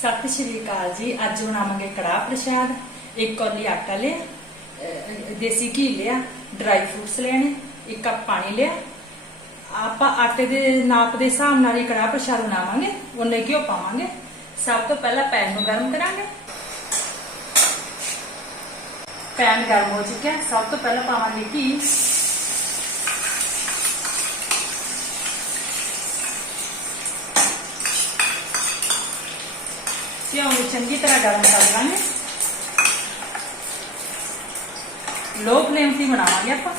ਸਤਿ ਸ਼੍ਰੀ ਅਕਾਲ ਜੀ। ਅੱਜ ਬਣਾਵਾਂਗੇ ਕੜਾਹ ਪ੍ਰਸ਼ਾਦ। ਇੱਕ ਕੌਲੀ ਆਟਾ ਲਿਆ ਦੇਸੀ ਘੀ ਲਿਆ ਡਰਾਈ ਫਰੂਟਸ ਲੈਣੇ, ਇੱਕ ਕੱਪ ਪਾਣੀ ਲਿਆ। ਆਪਾਂ ਆਟੇ ਦੇ ਨਾਪ ਦੇ ਹਿਸਾਬ ਨਾਲ ਹੀ ਕੜਾਹ ਪ੍ਰਸ਼ਾਦ ਬਣਾਵਾਂਗੇ, ਉਹਨੇ ਘਿਓ ਪਾਵਾਂਗੇ। ਸਭ ਤੋਂ ਪਹਿਲਾਂ ਪੈਨ ਨੂੰ ਗਰਮ ਕਰਾਂਗੇ। ਪੈਨ ਗਰਮ ਹੋ ਚੁੱਕਿਆ। ਹੈ। ਸਭ ਤੋਂ ਪਹਿਲਾਂ ਪਾਵਾਂਗੇ ਘੀ। सेव में चंगी तरह गर्म कर लेंगे लो फ्लेम से बनावे आप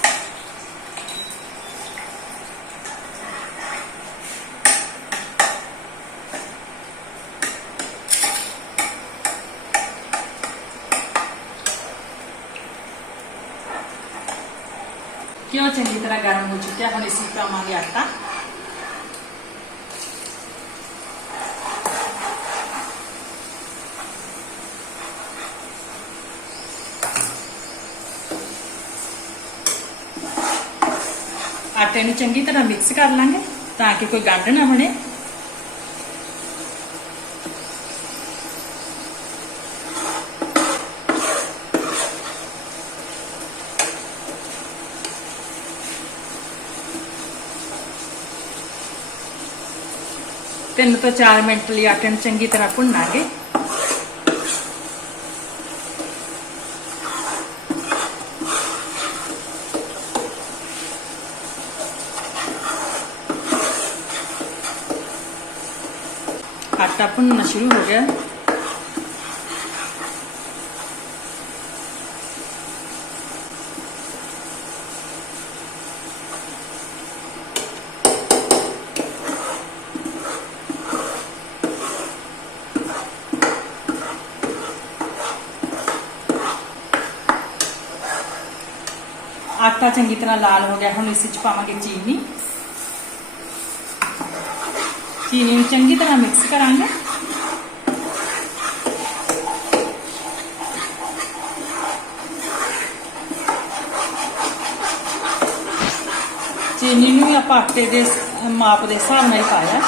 क्यों चंगी तरह गर्म हो चुका है हम इसी पर आवे आटा ਆਟੇ ਨੂੰ ਚੰਗੀ ਤਰ੍ਹਾਂ ਮਿਕਸ ਕਰ ਲਾਂਗੇ ਤਾਂ ਕਿ ਕੋਈ ਗੰਢ ਨਾ ਬਣੇ ਤਿੰਨ ਤੋਂ 4 ਮਿੰਟ ਲਈ ਆਟੇ ਨੂੰ ਚੰਗੀ ਤਰ੍ਹਾਂ ਭੁੰਨਾਂਗੇ ਆਟਾ ਭੁੰਨਣਾ ਸ਼ੁਰੂ ਹੋ ਗਿਆ ਆਟਾ ਚੰਗੀ ਤਰ੍ਹਾਂ ਲਾਲ ਹੋ ਗਿਆ ਹੁਣ ਇਸ ਵਿੱਚ ਪਾਵਾਂਗੇ ਚੀਨੀ ਚੀਨੀ ਨੂੰ ਚੰਗੀ ਤਰ੍ਹਾਂ ਮਿਕਸ ਕਰਾਂਗੇ। ਚੀਨੀ ਨੂੰ ਵੀ ਆਪਾਂ ਆਟੇ ਦੇ ਮਾਪ ਦੇ ਹਿਸਾਬ ਨਾਲ ਹੀ ਪਾਇਆ।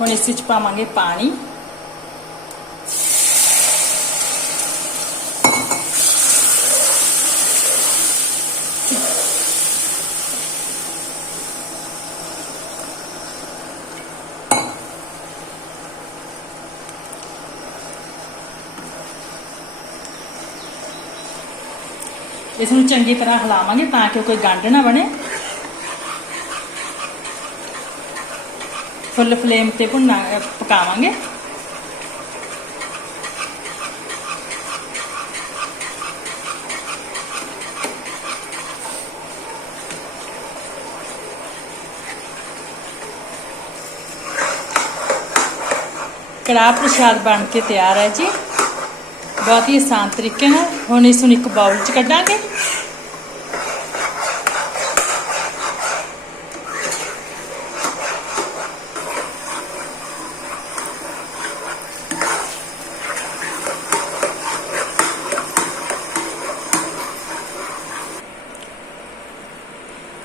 ਹੁਣ ਇਸ ਵਿੱਚ ਪਾਵਾਂਗੇ ਪਾਣੀ ਇਸ ਨੂੰ ਚੰਗੀ ਤਰ੍ਹਾਂ ਹਿਲਾਵਾਂਗੇ ਤਾਂ ਕਿ ਕੋਈ ਗੰਢ ਨਾ ਬਣੇ ਫੁੱਲ ਫਲੇਮ ਤੇ ਭੁੰਨਾ ਪਕਾਵਾਂਗੇ ਕੜਾਹ ਪ੍ਰਸ਼ਾਦ ਬਣ ਕੇ ਤਿਆਰ ਹੈ ਜੀ ਬਹੁਤ ਹੀ ਆਸਾਨ ਤਰੀਕੇ ਨਾਲ ਹੁਣ ਇਸ ਨੂੰ ਇੱਕ ਬਾਉਲ 'ਚ ਕੱਢਾਂਗੇ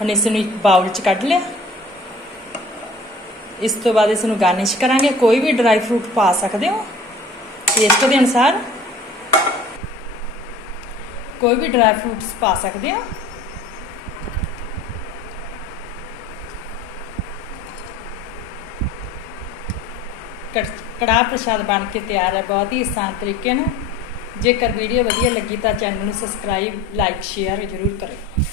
ਹੁਣ ਇਸ ਨੂੰ ਇੱਕ ਬਾਉਲ 'ਚ ਕੱਢ ਲਿਆ। ਇਸ ਤੋਂ ਬਾਅਦ ਇਸ ਨੂੰ ਗਾਰਨਿਸ਼ ਕਰਾਂਗੇ। ਕੋਈ ਵੀ ਡਰਾਈ ਫਰੂਟ ਪਾ ਸਕਦੇ ਹੋ। ਟੇਸਟ ਦੇ ਅਨੁਸਾਰ ਕੋਈ ਵੀ ਡਰਾਈ ਫਰੂਟਸ ਪਾ ਸਕਦੇ ਹੋ। ਕੜ- ਕੜਾਹ ਪ੍ਰਸ਼ਾਦ ਬਣ ਕੇ ਤਿਆਰ ਹੈ। ਬਹੁਤ ਹੀ ਆਸਾਨ ਤਰੀਕੇ ਨਾਲ। ਜੇਕਰ ਵੀਡੀਓ ਵਧੀਆ ਲੱਗੀ ਤਾਂ ਚੈਨਲ ਨੂੰ ਸਬਸਕ੍ਰਾਈਬ, ਲਾਈਕ, ਸ਼ੇਅਰ ਜ਼ਰੂਰ ਕਰਿਓ।